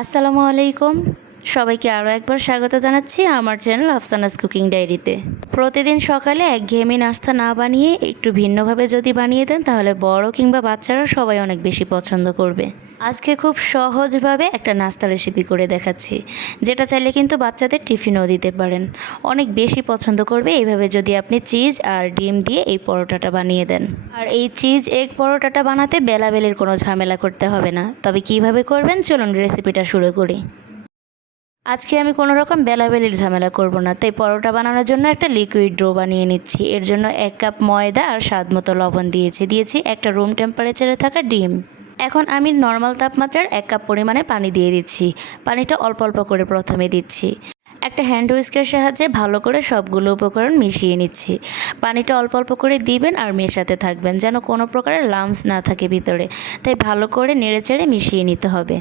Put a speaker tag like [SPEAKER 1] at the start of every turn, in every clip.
[SPEAKER 1] আসসালামু আলাইকুম। সবাইকে আরও একবার স্বাগত জানাচ্ছি আমার চ্যানেল আফসানাস কুকিং ডায়েরিতে। প্রতিদিন সকালে এক ঘেমি নাস্তা না বানিয়ে একটু ভিন্নভাবে যদি বানিয়ে দেন, তাহলে বড় কিংবা বাচ্চারা সবাই অনেক বেশি পছন্দ করবে। আজকে খুব সহজভাবে একটা নাস্তা রেসিপি করে দেখাচ্ছি, যেটা চাইলে কিন্তু বাচ্চাদের টিফিনও দিতে পারেন। অনেক বেশি পছন্দ করবে এইভাবে যদি আপনি চিজ আর ডিম দিয়ে এই পরোটাটা বানিয়ে দেন। আর এই চিজ এগ পরোটাটা বানাতে বেলাবেলির কোনো ঝামেলা করতে হবে না। তবে কীভাবে করবেন চলুন রেসিপিটা শুরু করি। আজকে আমি কোনো রকম বেলাবেলির ঝামেলা করব না, তাই পরোটা বানানোর জন্য একটা লিকুইড ডো বানিয়ে নিচ্ছি। এর জন্য এক কাপ ময়দা আর স্বাদ মতো লবণ দিয়েছি। দিয়েছি একটা রুম টেম্পারেচারে থাকা ডিম। এখন আমি নর্মাল তাপমাত্রার এক কাপ পরিমাণে পানি দিয়ে দিচ্ছি। পানিটা অল্প অল্প করে প্রথমে দিচ্ছি। একটা হ্যান্ড হুইস্কের সাহায্যে ভালো করে সবগুলো উপকরণ মিশিয়ে নিচ্ছি। পানিটা অল্প অল্প করে দিবেন আর মেশাতে থাকবেন যেন কোনো প্রকারের লামস না থাকে ভিতরে। তাই ভালো করে নেড়েচেড়ে মিশিয়ে নিতে হবে।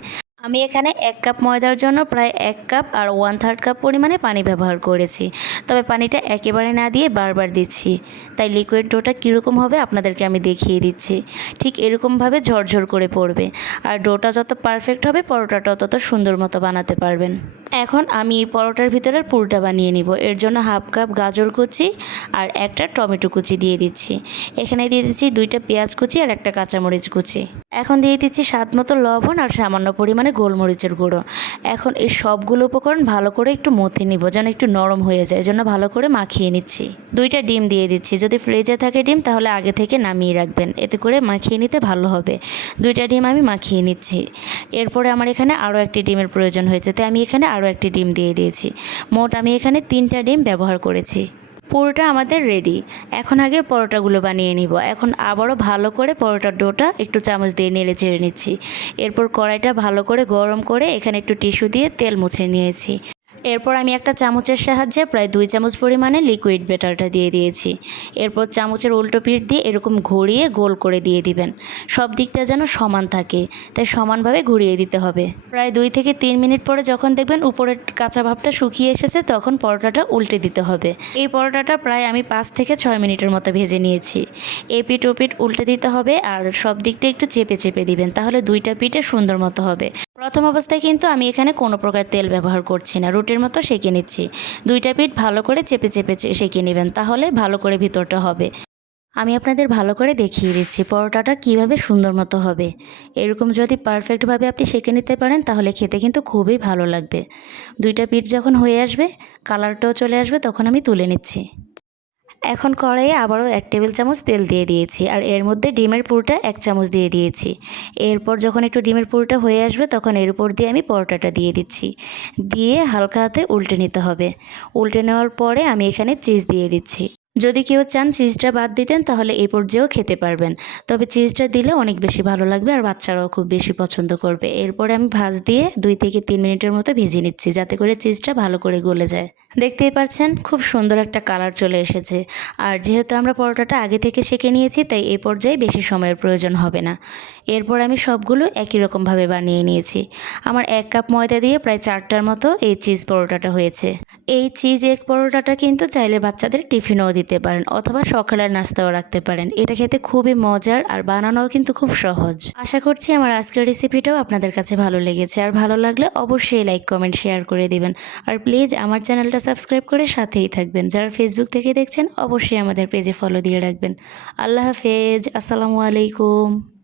[SPEAKER 1] আমি এখানে এক কাপ ময়দার জন্য প্রায় এক কাপ আর ওয়ান থার্ড কাপ পরিমাণে পানি ব্যবহার করেছি। তবে পানিটা একেবারে না দিয়ে বারবার দিচ্ছি। তাই লিকুইড ডোটা কীরকম হবে আপনাদেরকে আমি দেখিয়ে দিচ্ছি। ঠিক এরকমভাবে ঝরঝর করে পড়বে। আর ডোটা যত পারফেক্ট হবে, পরোটাটাও তত সুন্দর মতো বানাতে পারবেন। এখন আমি এই পরোটার ভিতরে পুরটা বানিয়ে নিব। এর জন্য হাফ কাপ গাজর কুচি আর একটা টমেটো কুচি দিয়ে দিচ্ছি। এখানে দিয়ে দিচ্ছি দুইটা পেঁয়াজ কুচি আর একটা কাঁচামরিচ কুচি। এখন দিয়ে দিচ্ছি স্বাদ মতো লবণ আর সামান্য পরিমাণে গোলমরিচের গুঁড়ো। এখন এই সবগুলো উপকরণ ভালো করে একটু মথে নিব যেন একটু নরম হয়ে যায়, এজন্য ভালো করে মাখিয়ে নিচ্ছি। দুইটা ডিম দিয়ে দিচ্ছি। যদি ফ্রিজে থাকে ডিম, তাহলে আগে থেকে নামিয়ে রাখবেন। এতে করে মাখিয়ে নিতে ভালো হবে। দুইটা ডিম আমি মাখিয়ে নিচ্ছি। এরপরে আমার এখানে আরও একটি ডিমের প্রয়োজন হয়েছে, তাই আমি এখানে আরও একটি ডিম দিয়ে দিয়েছি। মোট আমি এখানে তিনটা ডিম ব্যবহার করেছি। পুরোটা আমাদের রেডি এখন আগে পরোটাগুলো বানিয়ে নিব। এখন আবারও ভালো করে পরোটার ডোটা একটু চামচ দিয়ে নেড়ে চেড়ে নিচ্ছি। এরপর কড়াইটা ভালো করে গরম করে এখানে একটু টিস্যু দিয়ে তেল মুছে নিয়েছি। এরপর আমি একটা চামচের সাহায্যে প্রায় দুই চামচ পরিমাণে লিকুইড বেটারটা দিয়ে দিয়েছি। এরপর চামচের উল্টো পিঠ দিয়ে এরকম ঘুরিয়ে গোল করে দিয়ে দিবেন। সব দিকটা যেন সমান থাকে, তাই সমানভাবে ঘুরিয়ে দিতে হবে। প্রায় দুই থেকে তিন মিনিট পরে যখন দেখবেন উপরের কাঁচা ভাবটা শুকিয়ে এসেছে, তখন পরোটাটা উল্টে দিতে হবে। এই পরোটাটা প্রায় আমি পাঁচ থেকে ছয় মিনিটের মতো ভেজে নিয়েছি। এই পিঠ ও পিঠ উল্টে দিতে হবে আর সব দিকটা একটু চেপে চেপে দিবেন, তাহলে দুইটা পিঠে সুন্দর মতো হবে। প্রথম অবস্থায় কিন্তু আমি এখানে কোনো প্রকার তেল ব্যবহার করছি না। রুটির মতো সেঁকে নিচ্ছি। দুইটা পিঠ ভালো করে চেপে চেপে সেঁকে নেবেন, তাহলে ভালো করে ভিতরটা হবে। আমি আপনাদের ভালো করে দেখিয়ে দিচ্ছি পরোটাটা কীভাবে সুন্দর মতো হবে। এরকম যদি পারফেক্টভাবে আপনি সেঁকে নিতে পারেন, তাহলে খেতে কিন্তু খুবই ভালো লাগবে। দুইটা পিঠ যখন হয়ে আসবে কালারটাও চলে আসবে, তখন আমি তুলে নিচ্ছি। এখন কড়াইয়ে আবারও এক টেবিল চামচ তেল দিয়ে দিয়েছি আর এর মধ্যে ডিমের পুরটা এক চামচ দিয়ে দিয়েছি। এরপর যখন একটু ডিমের পুরটা হয়ে আসবে তখন এর উপর দিয়ে আমি পরোটাটা দিয়ে দিচ্ছি। দিয়ে হালকা হাতে উল্টে নিতে হবে। উল্টে নেওয়ার পরে আমি এখানে চিজ দিয়ে দিচ্ছি। যদি কেউ চান চিজটা বাদ দিতেন, তাহলে এই পর্যায়েও খেতে পারবেন। তবে চিজটা দিলে অনেক বেশি ভালো লাগবে আর বাচ্চারাও খুব বেশি পছন্দ করবে। এরপরে আমি ভাজ দিয়ে দুই থেকে তিন মিনিটের মতো ভেজে নিচ্ছি, যাতে করে চিজটা ভালো করে গলে যায়। দেখতেই পাচ্ছেন খুব সুন্দর একটা কালার চলে এসেছে। আর যেহেতু আমরা পরোটাটা আগে থেকে সেঁকে নিয়েছি, তাই এই পর্যায়ে বেশি সময়ের প্রয়োজন হবে না। এরপর আমি সবগুলো একই রকমভাবে বানিয়ে নিয়েছি। আমার এক কাপ ময়দা দিয়ে প্রায় চারটার মতো এই চিজ পরোটাটা হয়েছে। এই চিজ এগ পরোটাটা কিন্তু চাইলে বাচ্চাদের টিফিনও দিতে পারেন অথবা সকালের নাস্তাও রাখতে পারেন। এটা খেতে খুবই মজার আর বানানোও কিন্তু খুব সহজ। আশা করছি আমার আজকের রেসিপিটাও আপনাদের কাছে ভালো লেগেছে। আর ভালো লাগলে অবশ্যই লাইক কমেন্ট শেয়ার করে দিবেন। আর প্লিজ আমার চ্যানেলটা সাবস্ক্রাইব করে সাথেই থাকবেন। যারা ফেসবুক থেকে দেখছেন, অবশ্যই আমাদের পেজে ফলো দিয়ে রাখবেন। আল্লাহ হাফেজ। আসসালামু আলাইকুম।